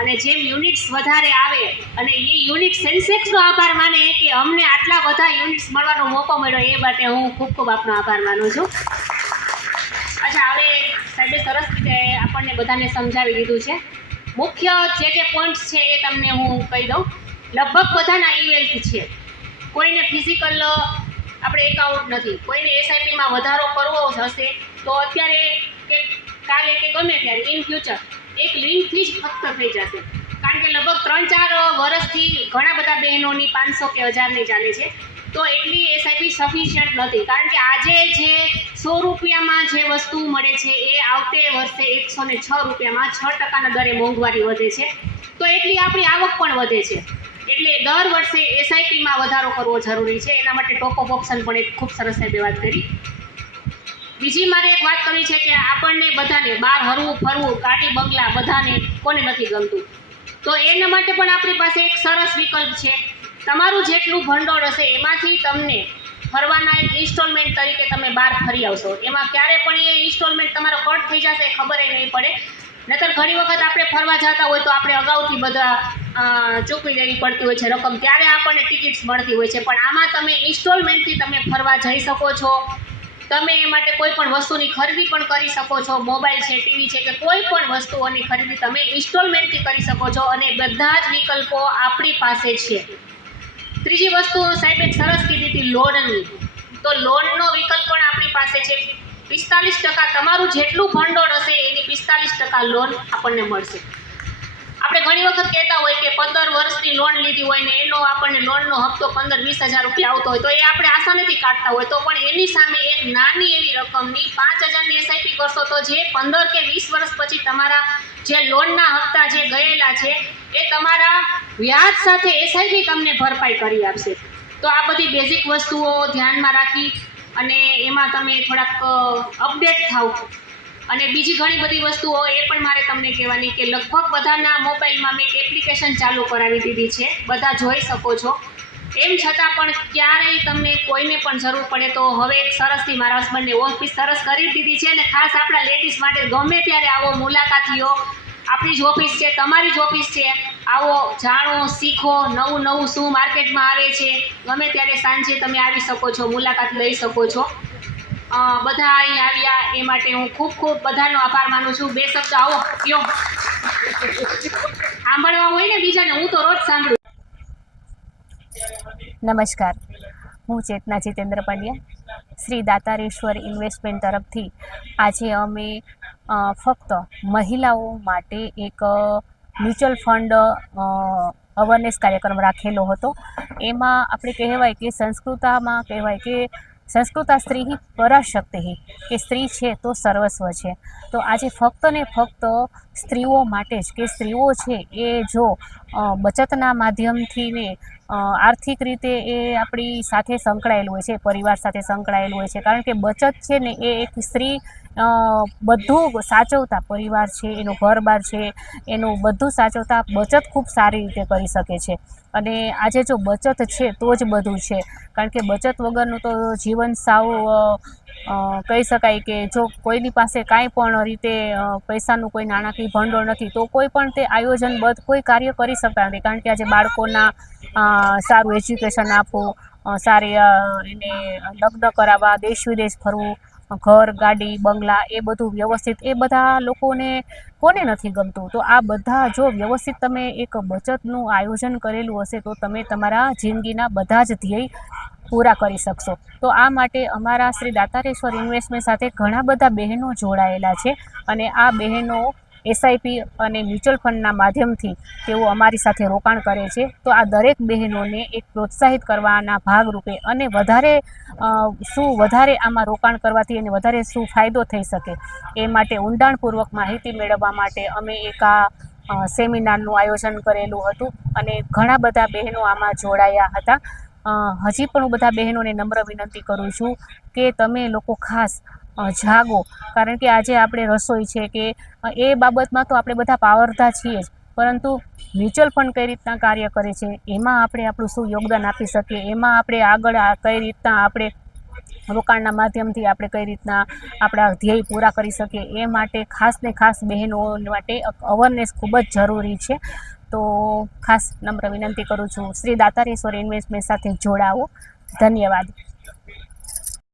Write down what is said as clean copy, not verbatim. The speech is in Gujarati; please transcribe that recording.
અને જેમ યુનિટ્સ વધારે આવે અને એ યુનિટ સેન્સેક્સનો આભાર માને કે અમને આટલા બધા યુનિટ્સ મળવાનો મોકો મળ્યો, એ માટે હું ખૂબ ખૂબ આપનો આભાર માનું છું. અચ્છા, હવે સાહેબે સરસ રીતે આપણને બધાને સમજાવી દીધું છે. મુખ્ય જે પોઈન્ટ્સ છે એ તમને હું કહી દઉં. લગભગ બધાના ઈ-વેલ્થ છે, કોઈને ફિઝિકલ આપણે એકાઉન્ટ નથી, કોઈને એસઆઈપીમાં વધારો કરવો હશે તો અત્યારે કે કાલે કે ગમે ત્યારે ઇન ફ્યુચર એક લિંકથી જ ફક્ત થઈ જશે. કારણ કે લગભગ 3-4 વર્ષથી ઘણા બધા બહેનોની 500 કે 1000ની ચાલે છે, તો એટલી એસઆઈપી સફિશિયન્ટ નથી. કારણ કે આજે જે 100 રૂપિયામાં જે વસ્તુ મળે છે એ આવતે વર્ષે 106 રૂપિયામાં 6% દરે મોંઘવારી વધે છે, તો એટલી આપણી આવક પણ વધે છે. એટલે દર વર્ષે એસઆઈપીમાં વધારો કરવો જરૂરી છે. એના માટે ટોપ ઓફ ઓપ્શન પણ એક ખૂબ સરસ સાહેબે વાત કરી. બીજી મારે એક વાત કરવી છે કે આપણને બધાને બહાર હરવું ફરવું, ગાડી બંગલા બધાને કોને નથી ગમતું, તો એના માટે પણ આપણી પાસે એક સરસ વિકલ્પ છે. તમારું જેટલું ભંડોળ હશે એમાંથી તમને ફરવાના એક ઇન્સ્ટોલમેન્ટ તરીકે તમે બહાર ફરી આવશો. એમાં ક્યારે પણ એ ઇન્સ્ટોલમેન્ટ તમારો કટ થઈ જશે એ ખબર નહીં પડે. નહીતર ઘણી વખત આપણે ફરવા જતા હોય તો આપણે અગાઉથી બધા ચૂકવી દેવી પડતી હોય છે રકમ, ત્યારે આપણને ટિકિટ્સ મળતી હોય છે. પણ આમાં તમે ઇન્સ્ટોલમેન્ટથી તમે ફરવા જઈ શકો છો. તમે એ માટે કોઈ પણ વસ્તુની ખરીદી પણ કરી શકો છો. મોબાઈલ છે, ટીવી છે કે કોઈ પણ વસ્તુઓની ખરીદી તમે ઇન્સ્ટોલમેન્ટથી કરી શકો છો, અને બધા જ વિકલ્પો આપણી પાસે છે. ત્રીજી વસ્તુ સાહેબ એક સરસ કીધી હતી લોનની, તો લોનનો વિકલ્પ પણ આપણી પાસે છે. 45% તમારું જેટલું ભંડોળ હશે એની 45% લોન આપણને મળશે. આપણે ઘણી વખત કહેતા હોય કે 15 વર્ષની લોન લીધી હોય ને એનો આપણને લોનનો હપ્તો 15-20 હજાર રૂપિયા આવતો હોય, તો એ આપણે આસાનીથી કાઢતા હોય, તો પણ એની સામે એક નાની એવી રકમની 5000ની એસઆઈપી કરશો તો જે 15 કે 20 વર્ષ પછી તમારા જે લોનના હપ્તા જે ગયેલા છે એ તમારા વ્યાજ સાથે એસઆઈપી તમને ભરપાઈ કરી આપશે. તો આ બધી બેઝિક વસ્તુઓ ધ્યાનમાં રાખી અને એમાં તમે થોડાક અપડેટ થાવ. અને બીજી ઘણી બધી વસ્તુઓ એ પણ મારે તમને કહેવાની કે લગભગ બધાના મોબાઈલમાં મેં એક એપ્લિકેશન ચાલુ કરાવી દીધી છે, બધા જોઈ શકો છો. એમ છતાં પણ ક્યારેય તમને કોઈને પણ જરૂર પડે તો હવે એક સરસથી મારા હસબન્ડને ઓફિસ સરસ કરી દીધી છે, અને ખાસ આપણા લેડીઝ માટે ગમે ત્યારે આવો, મુલાકાત લો. આપણી જ ઓફિસ છે, તમારી જ ઓફિસ છે. આવો, જાણો, શીખો, નવું નવું શું માર્કેટમાં આવે છે. ગમે ત્યારે સાંજે તમે આવી શકો છો, મુલાકાત લઈ શકો છો. બધા અહીં આવ્યા એ માટે હું ખૂબ ખૂબ બધાનો આભાર માનું છું. 2 શબ્દ આવો કયો સાંભળવા હોય ને બીજાને, હું તો રોજ સાંભળું. નમસ્કાર, હું ચેતના જીતેન્દ્ર પંડ્યા, શ્રી દાતારેશ્વર ઇન્વેસ્ટમેન્ટ તરફથી આજે અમે ફક્ત મહિલાઓ માટે એક મ્યુચ્યુઅલ ફંડ અવેરનેસ કાર્યક્રમ રાખેલો હતો. એમાં આપણે કહેવાય કે સંસ્કૃતમાં કહેવાય કે સંસ્કૃતા સ્ત્રી પરાશક્તિ, કે સ્ત્રી છે તો સર્વસ્વ છે. તો આજે ફક્ત ને ફક્ત સ્ત્રીઓ માટે જ, કે સ્ત્રીઓ છે એ જો બચતના માધ્યમથી ને આર્થિક રીતે એ આપણી સાથે સંકળાયેલું હોય છે, પરિવાર સાથે સંકળાયેલું હોય છે. કારણ કે બચત છે ને એ એક સ્ત્રી બધું સાચવતા, પરિવાર છે, એનું ઘર-બાર છે, એનું બધું સાચવતા બચત ખૂબ સારી રીતે કરી શકે છે. અને આજે જો બચત છે તો જ બધું છે. કારણ કે બચત વગરનું તો જીવન સાવ કહી શકાય કે જો કોઈની પાસે કાંઈ પણ રીતે પૈસાનું કોઈ નાણાકીય ભંડોળ નથી તો કોઈ પણ તે આયોજનબદ્ધ કોઈ કાર્ય કરી શકતા નથી. કારણ કે આજે બાળકોના સારું એજ્યુકેશન આપવું, સારી એને લગ્ન કરાવવા, દેશ વિદેશ ફરવું, ઘર, ગાડી, બંગલા એ બધું વ્યવસ્થિત, એ બધા લોકોને કોને નથી ગમતું. તો આ બધા જો વ્યવસ્થિત તમે એક બચતનું આયોજન કરેલું હશે તો તમે તમારા જિંદગીના બધા જ ધ્યેય પૂરા કરી શકશો. તો આ માટે અમારા શ્રી દાતારેશ્વર ઇન્વેસ્ટમેન્ટ સાથે ઘણા બધા બહેનો જોડાયેલા છે, અને આ બહેનો એસઆઈપી અને મ્યુચ્યુઅલ ફંડના માધ્યમથી તેઓ અમારી સાથે રોકાણ કરે છે. તો આ દરેક બહેનોને એક પ્રોત્સાહિત કરવાના ભાગરૂપે અને વધારે આમાં રોકાણ કરવાથી અને વધારે શું ફાયદો થઈ શકે એ માટે ઊંડાણપૂર્વક માહિતી મેળવવા માટે અમે એક સેમિનારનું આયોજન કરેલું હતું, અને ઘણા બધા બહેનો આમાં જોડાયા હતા. હજી પણ હું બધા બહેનોને નમ્ર વિનંતી કરું છું કે તમે લોકો ખાસ જાગો. કારણ કે આજે આપણે રસોઈ છે કે એ બાબતમાં તો આપણે બધા પાવરધા છીએ જ, પરંતુ મ્યુચ્યુઅલ ફંડ કઈ રીતના કાર્ય કરે છે, એમાં આપણે આપણું શું યોગદાન આપી શકીએ, એમાં આપણે આગળ કઈ રીતના આપણે રોકાણના માધ્યમથી આપણે કઈ રીતના આપણા ધ્યેય પૂરા કરી શકીએ એ માટે ખાસ ને ખાસ બહેનો માટે અવેરનેસ ખૂબ જ જરૂરી છે. તો ખાસ નમ્ર વિનંતી કરું છું, શ્રી દાતારેશ્વર ઇન્વેસ્ટમેન્ટ સાથે જોડાવો. ધન્યવાદ.